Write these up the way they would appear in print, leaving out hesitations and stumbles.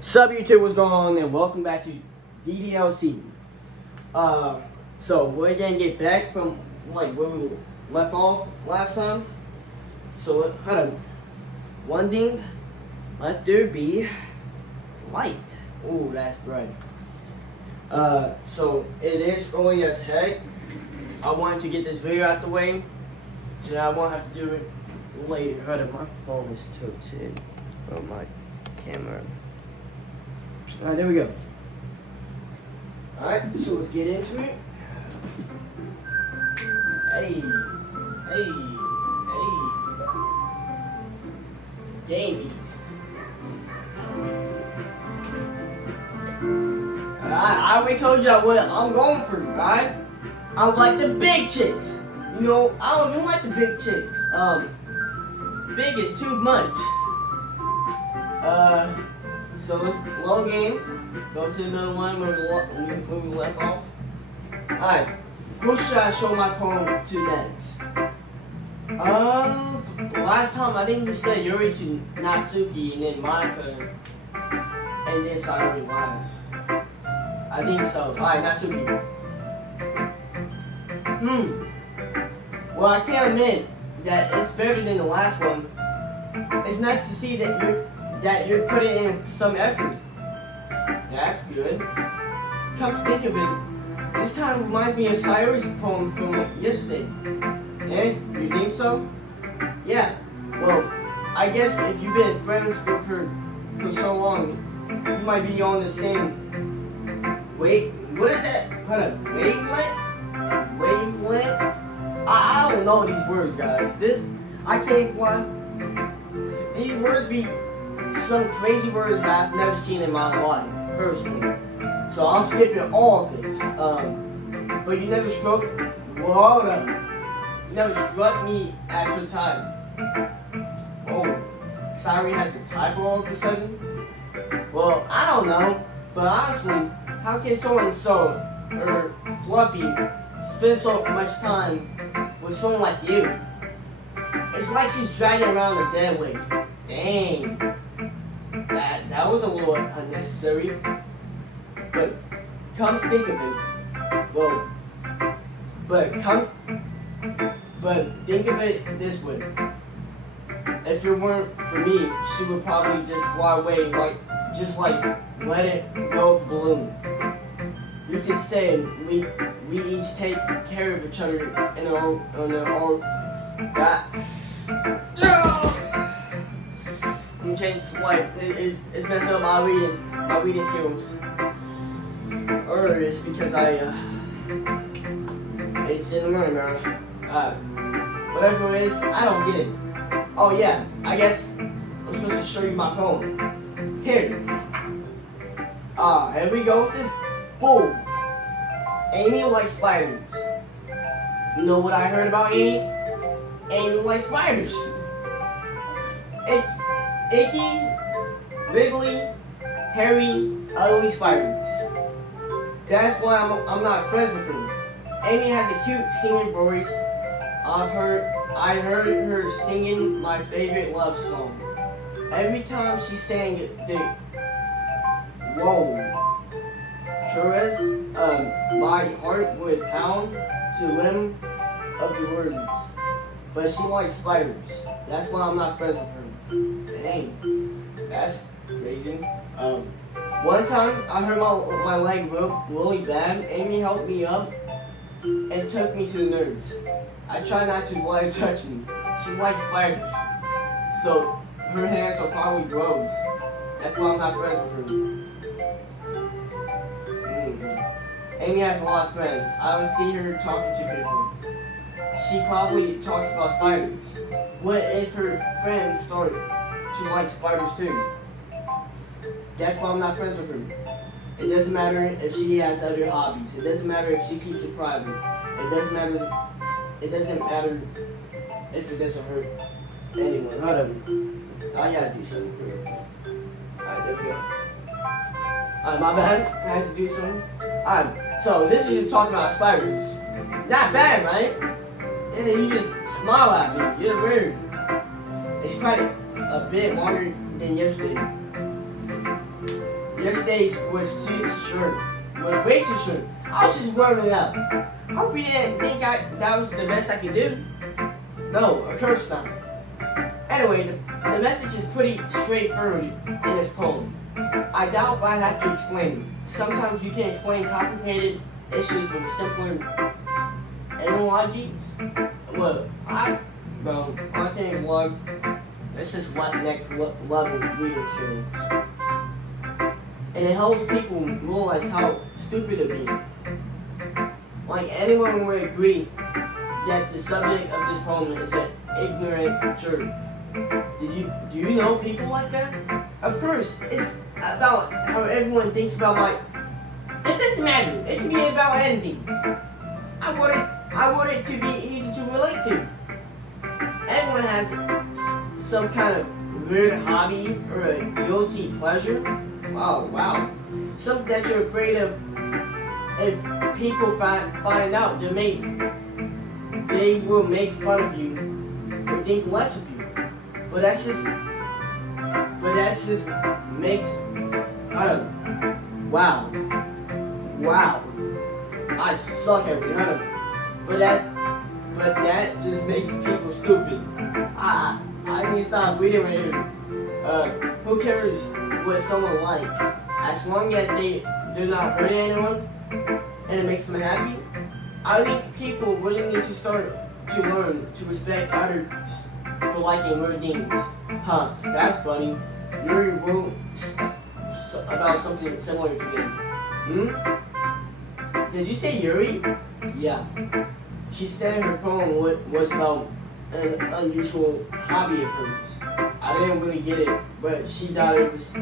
Sub YouTube, what's going on, and welcome back to DDLC. So we're gonna get back from like where we left off last time. So hold on. One thing, let there be light. Ooh, that's bright. So it is early as heck. I wanted to get this video out the way, so that I won't have to do it later. Hold on, my phone is tilted on my camera. Alright, there we go. Alright, so let's get into it. Hey. Game Beast. I already told y'all what I'm going for, right? I like the big chicks. You know, I don't even like the big chicks. Big is too much. So let's load game. Go to the one where we left off. Alright, who should I show my poem to next? Last time I think we said Yuri to Natsuki and then Monica and then Sayori last. I think so. Alright, Natsuki. Well, I can't admit that it's better than the last one. It's nice to see that you're putting in some effort. That's good. Come to think of it, this kind of reminds me of Sayori's poem from yesterday. Eh? You think so? Yeah. Well, I guess if you've been friends with her for so long, you might be on the same. Wait, what is that? What a wavelength? Wavelength? I don't know these words, guys. I can't fly. These words be some crazy words that I've never seen in my life, personally. So I'm skipping all of this. But you never struck. Whoa, hold up. You never struck me as her type. Oh, Sayori has a type all of a sudden? Well, I don't know. But honestly, how can someone or fluffy spend so much time with someone like you? It's like she's dragging around a dead weight. Dang. That was a little unnecessary. But come to think of it, but think of it this way. If it weren't for me, she would probably just fly away, let it go with the balloon. You can say we each take care of each other in our that. I'm changing this life. It's messing up my reading skills. Or it's because it's in the morning, man. Whatever it is, I don't get it. Oh yeah, I guess I'm supposed to show you my poem. Here. Here we go with this. Boom. Amy likes spiders. You know what I heard about Amy? Amy likes spiders. Icky, wiggly, hairy, ugly spiders. That's why I'm not friends with her. Amy has a cute singing voice. I heard her singing my favorite love song. Every time she sang the whoa, chorus, my heart would pound to limb of the words. But she likes spiders. That's why I'm not friends with her. Dang, that's crazy. One time I hurt my leg really bad. Amy helped me up and took me to the nurse. I try not to let her touch me. She likes spiders, so her hands are probably gross. That's why I'm not friends with her. Amy has a lot of friends. I would see her talking to people. She probably talks about spiders. What if her friends start to like spiders too? That's why I'm not friends with her. It doesn't matter if she has other hobbies. It doesn't matter if she keeps it private. It doesn't matter if it doesn't hurt anyone. Hold on. I gotta do something here. Alright, there we go. Alright, my bad. I had to do something. Alright, so this is just talking about spiders. Not bad, right? And then you just smile at me. You're weird. It's quite a bit longer than yesterday. Yesterday's was too short. Was way too short. I was just warming up. I hope you didn't think that was the best I could do. No, of course not. Anyway, the message is pretty straightforward in this poem. I doubt I have to explain it. Sometimes you can explain complicated issues with simpler analogies. Well, I can't vlog. This is next level reading skills. And it helps people realize how stupid it be. Like anyone would agree that the subject of this poem is an ignorant jerk. Do you know people like that? Of course, it's about how everyone thinks about that doesn't matter. It can be about anything. I want it to be easy to relate to. Everyone has some kind of weird hobby or a guilty pleasure. Oh wow. Something that you're afraid of if people find out they will make fun of you or think less of you. But that's just makes wow. I suck at it, but that just makes people stupid. I need to stop reading right here. Who cares what someone likes? As long as they're not hurting anyone and it makes them happy. I think people really need to start to learn to respect others for liking weird things. Huh, that's funny. Yuri wrote about something similar to me. Did you say Yuri? Yeah. She said her poem was about an unusual hobby of hers. I didn't really get it, but she thought it was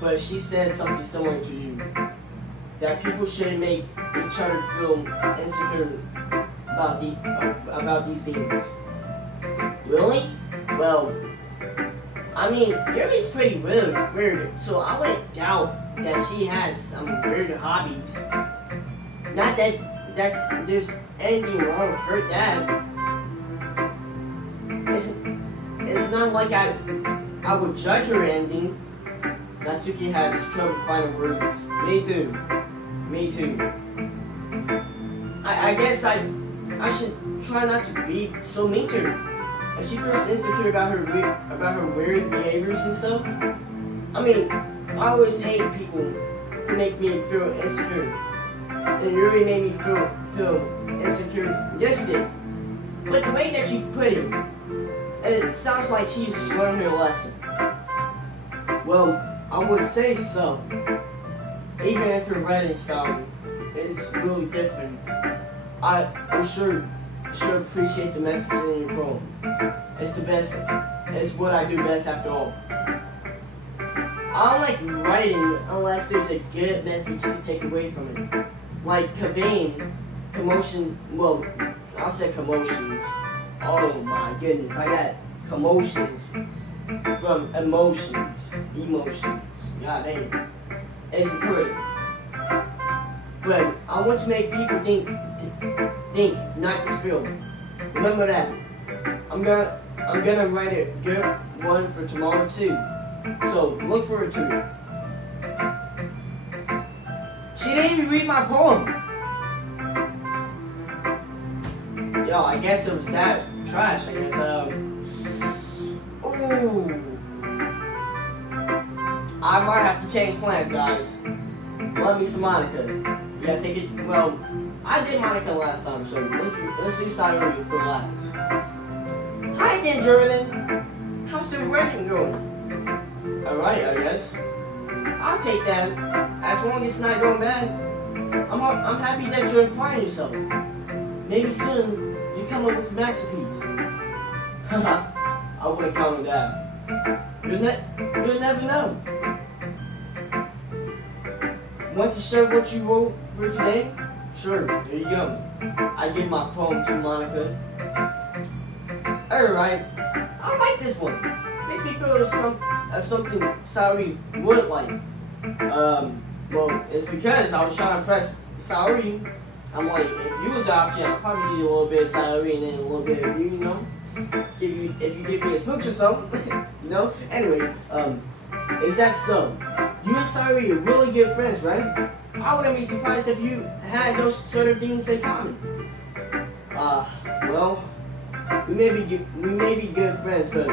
but she said something similar to you. That people should make each other feel insecure about these things. Really? Well, I mean, Yuri's pretty weird, so I wouldn't doubt that she has some weird hobbies. Not that there's anything wrong with her dad. It's not like I would judge her or anything. Natsuki has trouble finding words. Me too. I guess I should try not to be so mean to her. If she feels insecure about her weird behaviors and stuff. I mean, I always hate people who make me feel insecure. And Yuri made me feel insecure yesterday. But the way that you put it sounds like she's learned her lesson. Well, I would say so. Even if her writing style is really different, I'm sure appreciate the message in your poem. It's the best. It's what I do best after all. I don't like writing unless there's a good message to take away from it. Like conveying commotion. Well, I'll say commotions. Oh my goodness, I got commotions from emotions. God damn. It's important. But I want to make people think, not just feel. Remember that. I'm gonna write a good one for tomorrow too. So look forward to it. She didn't even read my poem. Yo, I guess it was that trash. I guess ooh. I might have to change plans, guys. Love me some Monica. You gotta take it. Well, I did Monica last time, so let's do Sayori for last. Hi again, Jordan. How's the writing going? Alright, I guess. I'll take that. As long as it's not going bad. I'm happy that you're applying yourself. Maybe soon you come up with a masterpiece. I wouldn't count on that. You'll never know. Want to share what you wrote for today? Sure, here you go. I give my poem to Monica. Alright, I like this one. Makes me feel something Sayori would like. Well, it's because I was trying to impress Sayori. I'm like, if you was the option, I'd probably do a little bit of Sayori and then a little bit of you, you know? If you give me a smooch or something, you know? Anyway, is that so? you and Sari are really good friends, right? I wouldn't be surprised if you had those sort of things in common. Well, we may be good friends, but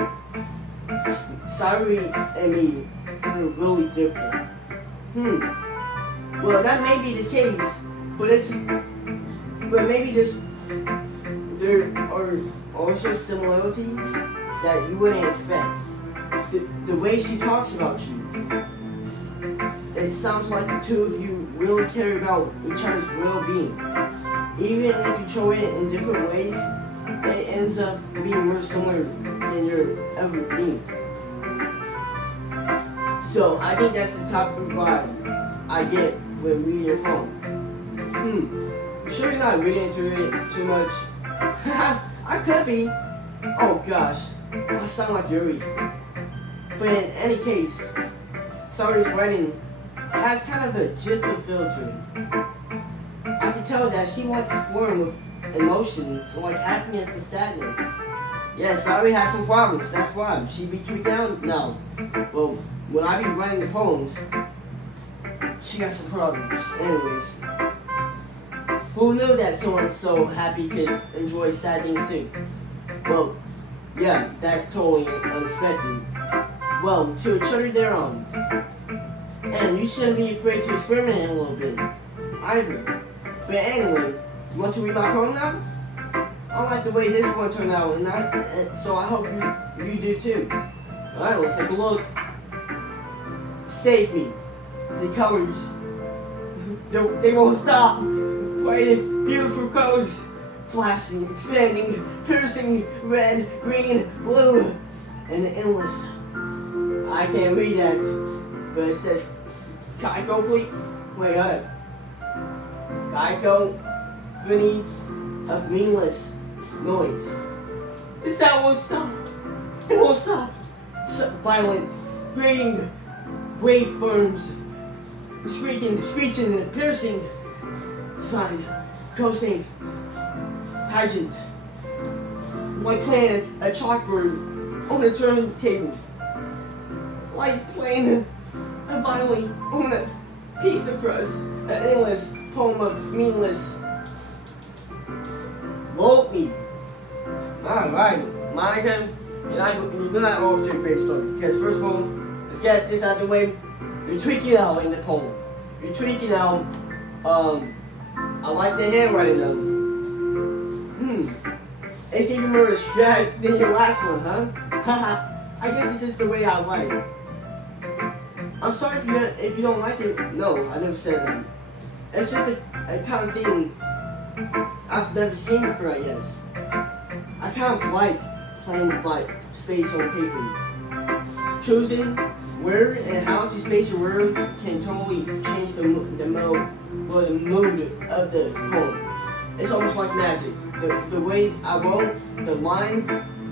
Sari and me are really different. Well, that may be the case, but maybe there are also similarities that you wouldn't expect. The way she talks about you, it sounds like the two of you really care about each other's well-being. Even if you show it in different ways, it ends up being more similar than you're ever been. So I think that's the type of vibe I get when reading your poem. You sure you're not reading into it too much? I could be. Oh gosh, I sound like Yuri. But in any case, Sari's writing has kind of a gentle feel to it. I can tell that she wants to explore with emotions like happiness and sadness. Yeah, Sari has some problems, that's why. She be tweaked out? No. Well, when I be writing the poems, she got some problems. Anyways, who knew that someone so happy could enjoy sad things too? Well, yeah, that's totally unexpected. Well, to each other their own. And you shouldn't be afraid to experiment a little bit, either. But anyway, you want to read my poem now? I like the way this one turned out, so I hope you do too. Alright, let's take a look. Save me. The colors, they won't stop. Bright and beautiful colors, flashing, expanding, piercing, red, green, blue, and endless. I can't read that, but it says Geico, please. Wait, hold up. Geico, Vinny of meaningless noise. The sound won't stop. It won't stop. So violent, grating, waveforms, squeaking, screeching, piercing, sign, coasting, tangent, like playing a chalkboard on a turntable, like playing a violin on a piece of crust, an endless poem of meaningless. Load me. Alright, Monica, you're not off to a great start. Because first of all, let's get this out of the way. You're tweaking out in the poem. You're tweaking out. I like the handwriting though. It's even more abstract than your last one, huh? Haha. I guess it's just the way I write. I'm sorry if you don't like it. No, I never said that. It's just a kind of thing I've never seen before, I guess. I kind of like playing with my space on paper. Choosing where and how to space your words can totally change the mode or the mood of the poem. It's almost like magic. The way I wrote the lines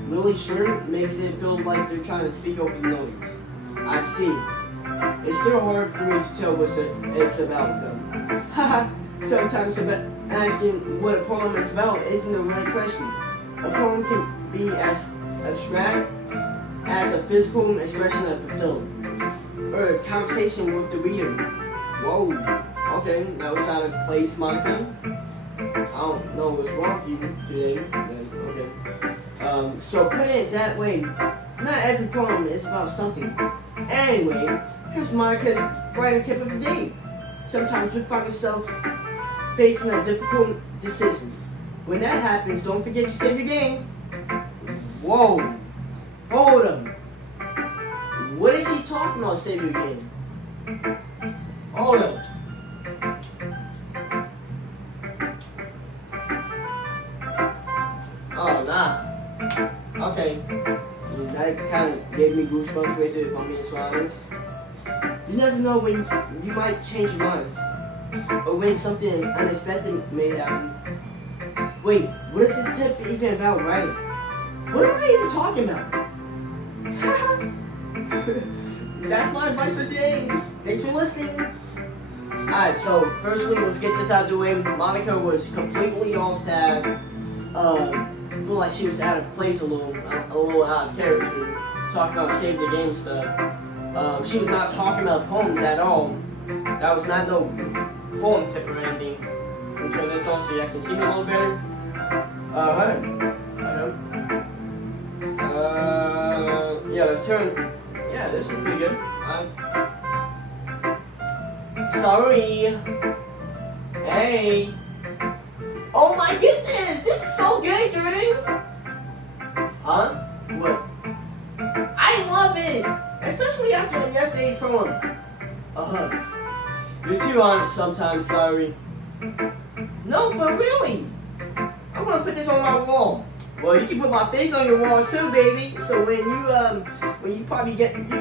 really short makes it feel like they're trying to speak over the noise. I see. It's still hard for me to tell what it's about though. Haha. Sometimes asking what a poem is about isn't the right question. A poem can be as abstract as a physical expression of a feeling, or a conversation with the reader. Whoa, okay, that was out of place, Monica. I don't know what's wrong with you today, but okay. So put it that way, not every poem is about something. Anyway, here's Monica's writing tip of the day. Sometimes we find ourselves facing a difficult decision. When that happens, don't forget to save your game. Whoa, hold up. What is she talking about, save your game? Hold up. Oh, nah. Okay. That kind of gave me goosebumps right there, if I'm being so honest. You never know when you might change your mind. Or when something unexpected may happen. Wait, what is this tip even about, right? What am I even talking about? That's my advice for today. Thanks for listening. Alright, so firstly, let's get this out of the way. Monica was completely off task. Feel like she was out of place a little out of character. Talking about save the game stuff. She was not talking about poems at all. That was not no poem tip or anything. Let me turn this on so y'all can see me a little better. Hold on. Yeah, let's turn. Yeah, this is pretty good. Sorry. Hey. Oh my goodness, this is so good, Jordan. Huh? What? I love it, especially after yesterday's poem. You're too honest sometimes. Sorry. No, but really, I want to put this on my wall. Well, you can put my face on your wall too, baby. So when you probably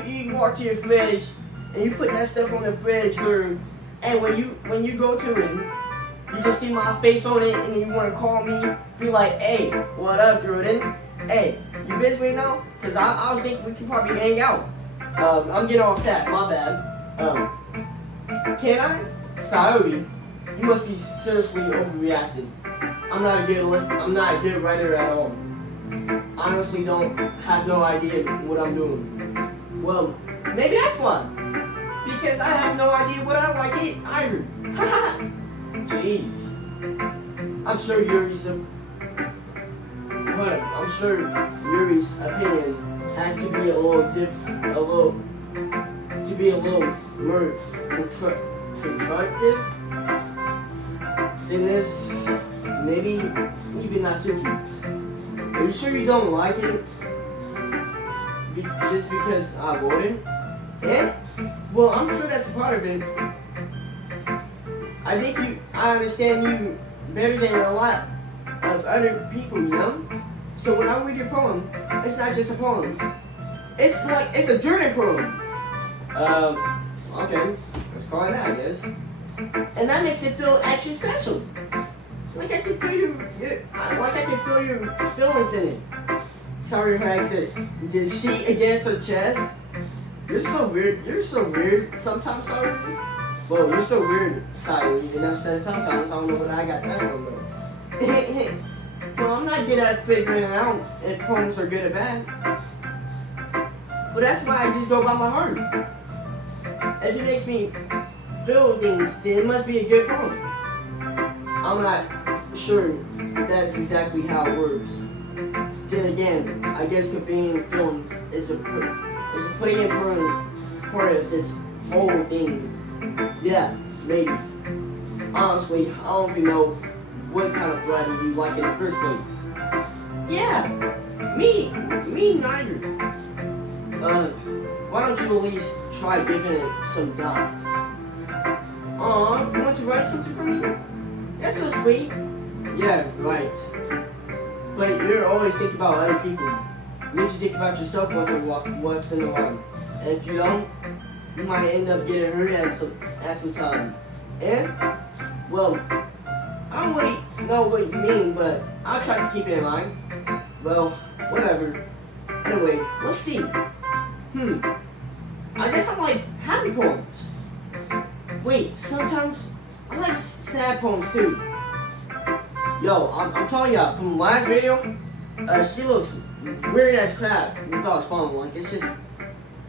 you walk to your fridge and you put that stuff on the fridge door, and when you go to it, you just see my face on it, and you want to call me, be like, hey, what up, Jordan? Hey, you busy right now? Cause I was thinking we could probably hang out. I'm getting off track. My bad. Can I? Sorry. You must be seriously overreacting. I'm not a good writer at all. Honestly, don't have no idea what I'm doing. Well, maybe that's why. Because I have no idea what I like it either. Jeez. I'm sure Yuri's opinion has to be a little more constructive than this. Maybe even Natsuki's. Are you sure you don't like it? Just because I voted? Yeah? Well, I'm sure that's a part of it. I understand you better than a lot of other people, you know? So when I read your poem, it's not just a poem. It's a journey poem. Okay, let's call it that, I guess. And that makes it feel extra special. Like I can feel your feelings in it. Sorry if I accidentally did she against her chest. You're so weird. Sometimes, sorry. Whoa, you're so weird, sorry. You never said sometimes. I don't know what I got that from though. Well, I'm not good at figuring out if poems are good or bad. But that's why I just go by my heart. If it makes me feel things, then it must be a good poem. I'm not sure that's exactly how it works. Then again, I guess conveying feelings is a pretty important part of this whole thing. Yeah, maybe. Honestly, I don't even know what kind of writing you like in the first place. Yeah, me neither. Why don't you at least try giving it some thought? You want to write something for me? That's so sweet. Yeah, right. But you're always thinking about other people. You need to think about yourself once in a while. And if you don't, you might end up getting hurt at some time. And, well, I don't really know what you mean, but I'll try to keep it in mind. Well, whatever. Anyway, let's see. I guess I like happy poems. Wait, sometimes I like sad poems too. Yo, I'm telling y'all, from the last video, she looks weird as crap without a spawn. Like, it's just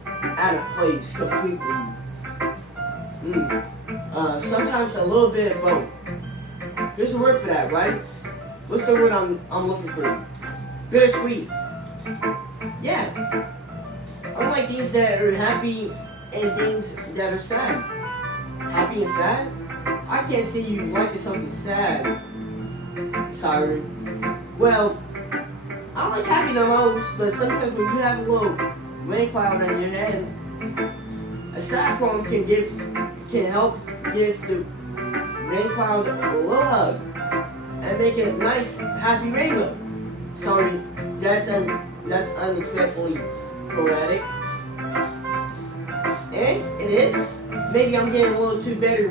out of place completely. Sometimes a little bit of both. There's a word for that, right? What's the word I'm looking for? Bittersweet. Yeah. I like things that are happy and things that are sad. Happy and sad? I can't see you liking something sad. Sorry. Well, I like happy the most, but sometimes when you have a little rain cloud on your head, a sad poem can help give the rain cloud a little hug and make a nice happy rainbow. Sorry, that's unexpectedly poetic. And it is. Maybe I'm getting a little too better.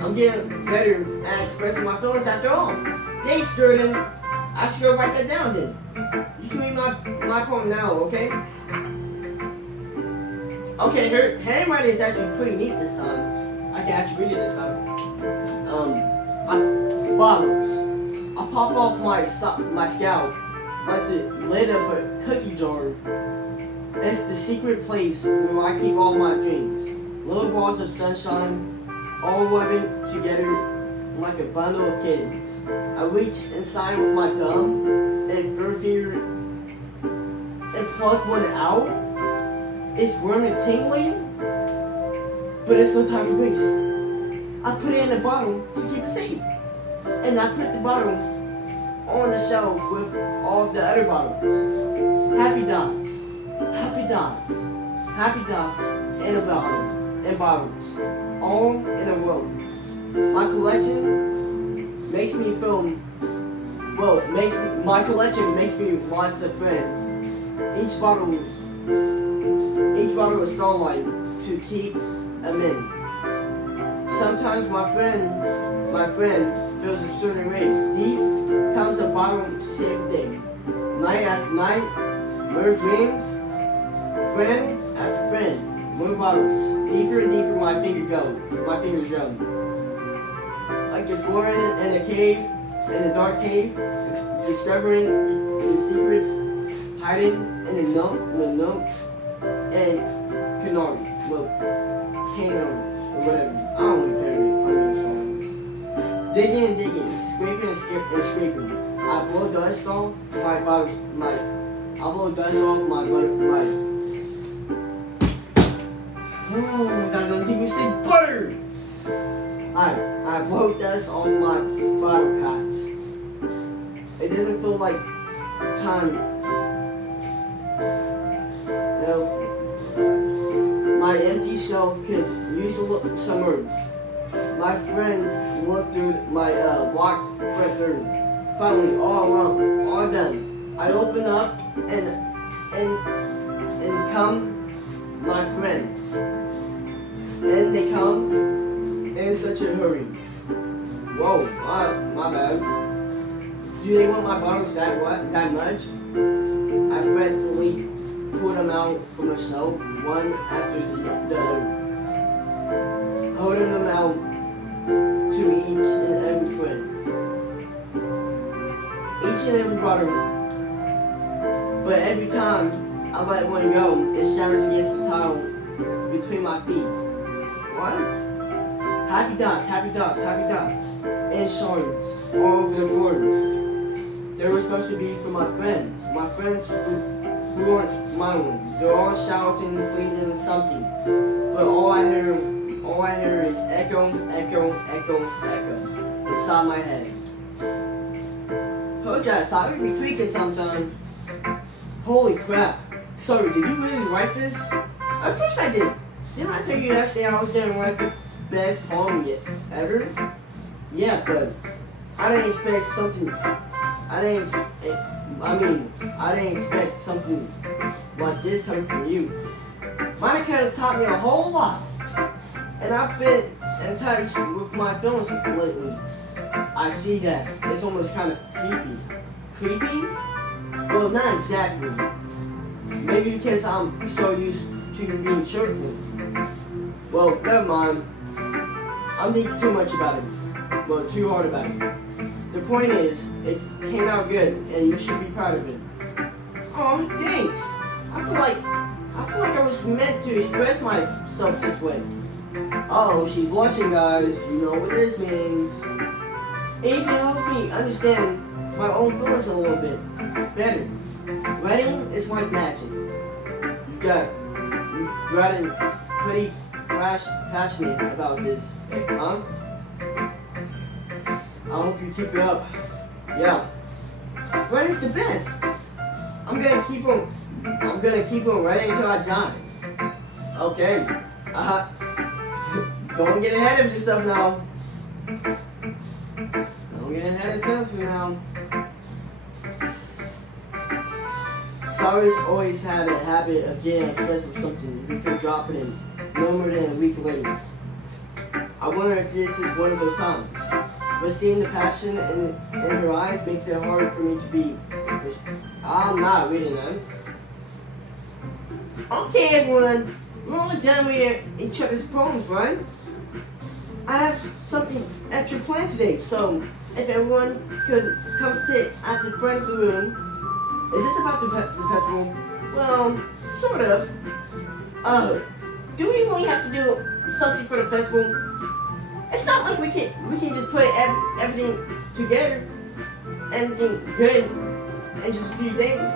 I'm getting better at expressing my feelings after all. Thanks, Jordan. I should go write that down then. You can read my poem now, okay? Okay, her handwriting is actually pretty neat this time. I can actually read it this time. Bottles. I pop off my scalp like the lid of a cookie jar. It's the secret place where I keep all my dreams. Little balls of sunshine, all rubbing together like a bundle of kittens. I reach inside with my thumb and forefinger and plug one out. It's warm and tingling, but there's no time to waste. I put it in the bottle to keep it safe. And I put the bottle on the shelf with all of the other bottles. Happy dots, happy dots, happy dots in a bottle, in bottles, all in a row. My collection makes me feel, my collection makes me lots of friends. Each bottle is starlight to keep amends. Sometimes my friend feels a certain way. Deep comes a bottle-shaped day. Night after night, more dreams. Friend after friend, more bottles. Deeper and deeper my fingers go. Like exploring in a cave, in a dark cave, discovering the secrets hiding in the notes and canary, or whatever. I don't really care if I'm doing song. Digging and digging, scraping and scraping. I blow dust off my bottles. That doesn't even say butter. I blow dust off my bottle caps. It doesn't feel like time. No. My empty shelf could use some room. My friends look through my locked front door. Finally, all alone, all done. I open up and come my friends. And they come in such a hurry. Whoa, my bad. Do they want my bottles that much? I frantically pull them out from the shelf, one after the other, holding them out to each and every friend. Each and every bottle. But every time I let one go, it shatters against the tile between my feet. What? Happy dots, happy dots, happy dots. And shards all over the floor. They were supposed to be for my friends. My friends who aren't smiling. They're all shouting, pleading, something. But all I hear is echo, echo, echo, echo inside my head. Told you I saw you be tweaking sometimes. Holy crap. Sorry, did you really write this? Of course I did. Didn't I tell you yesterday I was gonna write the best poem yet ever? Yeah, but I didn't expect something. I didn't expect something like this coming from you. Monica has taught me a whole lot, and I've been in touch with my feelings lately. I see that. It's almost kind of creepy. Creepy? Well, not exactly. Maybe because I'm so used to you being cheerful. Well, never mind. I'm thinking too much about it. Well, too hard about it. The point is, it came out good, and you should be proud of it. Oh, thanks. I feel like I was meant to express myself this way. Oh, she's blushing, guys. You know what this means. It even helps me understand my own feelings a little bit better. Writing is like magic. You've got to pretty passionate about this, huh? I hope you keep it up. Yeah. Writing's the best. I'm gonna keep on writing until I die. Okay. Don't get ahead of yourself now. Don't get ahead of yourself now. Cyrus always had a habit of getting obsessed with something before dropping it no more than a week later. I wonder if this is one of those times. But seeing the passion in her eyes makes it hard for me to be. I'm not reading them. Okay, everyone. We're all done reading each other's poems, right? I have something extra planned today, so if everyone could come sit at the front of the room. Is this about the festival? Well, sort of. Do we really have to do something for the festival? It's not like we can just put everything together, everything good in just a few days.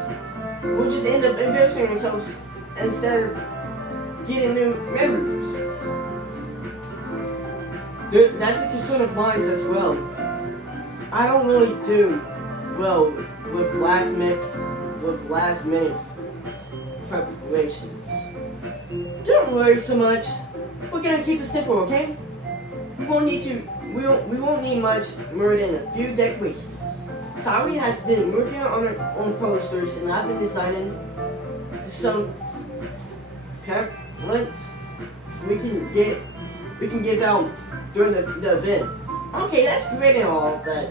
We'll just end up embarrassing ourselves instead of getting new members. That's a concern of mine as well. I don't really do well with last minute preparations. Don't worry so much. We're gonna keep it simple, okay? We won't need much more than a few decorations. Sari has been working on posters, and I've been designing some pamphlets we can give out during the event. Okay, that's great and all, but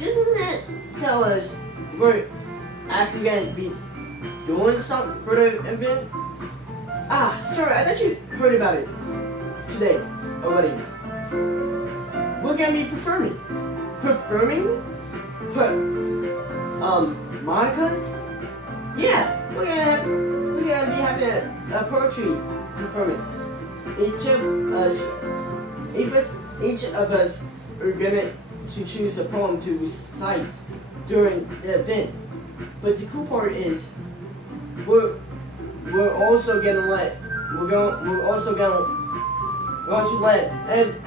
doesn't that tell us we're actually gonna be doing something for the event? Sorry, I thought you heard about it today already. We're gonna be performing. Monica? Yeah, we're gonna be having a poetry performance. Each of us are gonna to choose a poem to recite during the event. But the cool part is we're also gonna let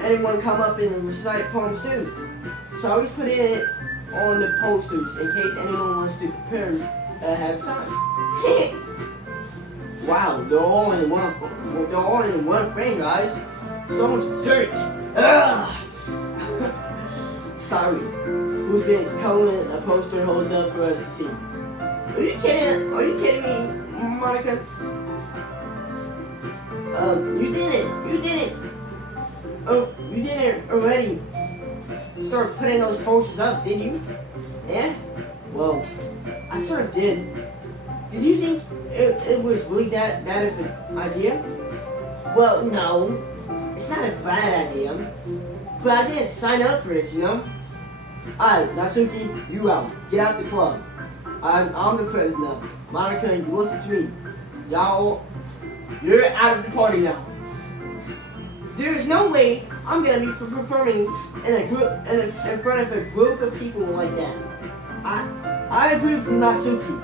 anyone come up and recite poems too. So I always put it on the posters in case anyone wants to prepare ahead of time. Wow, they're all in one frame, guys. So much dirt. Ugh. Sorry. Who's been coloring a poster holds up for us to see? Are you kidding me, Monica? You did it. Oh, you did it already. Start putting those posters up, did you? Yeah? Well, I sort of did. Did you think it was really that bad of an idea? Well, no. It's not a bad idea. But I didn't sign up for this, you know? Alright, Natsuki, you out. Get out the club. I'm the president now. Monica, you listen to me. You're out of the party now. There's no way I'm gonna be performing in front of a group of people like that. I agree with Natsuki.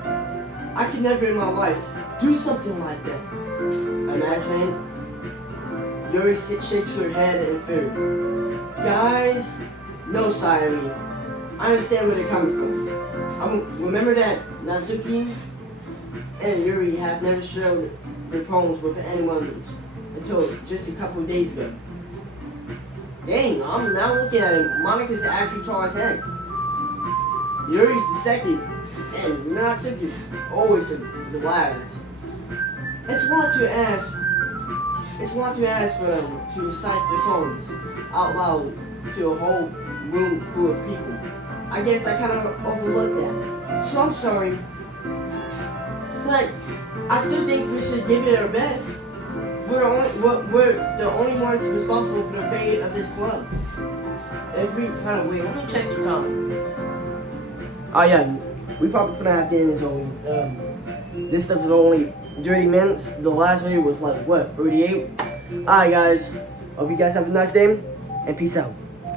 I could never in my life do something like that. Imagine Yuri shakes her head in fear. Guys, no sorry. I understand where they're coming from. Remember that Natsuki and Yuri have never shared their poems with anyone until just a couple of days ago. Dang, I'm now looking at it. Monica's actually tall as heck. Yuri's the second, and Natsuki's always the last. It's one to ask for them to recite the poems out loud to a whole room full of people. I guess I kind of overlooked that. So I'm sorry. But I still think we should give it our best. We're the only ones responsible for the fate of this club. Every kind of way. Let me check your time. Oh yeah, we probably could have done this only. This stuff is only 30 minutes. The last video was like what, 38? Alright guys, hope you guys have a nice day and peace out.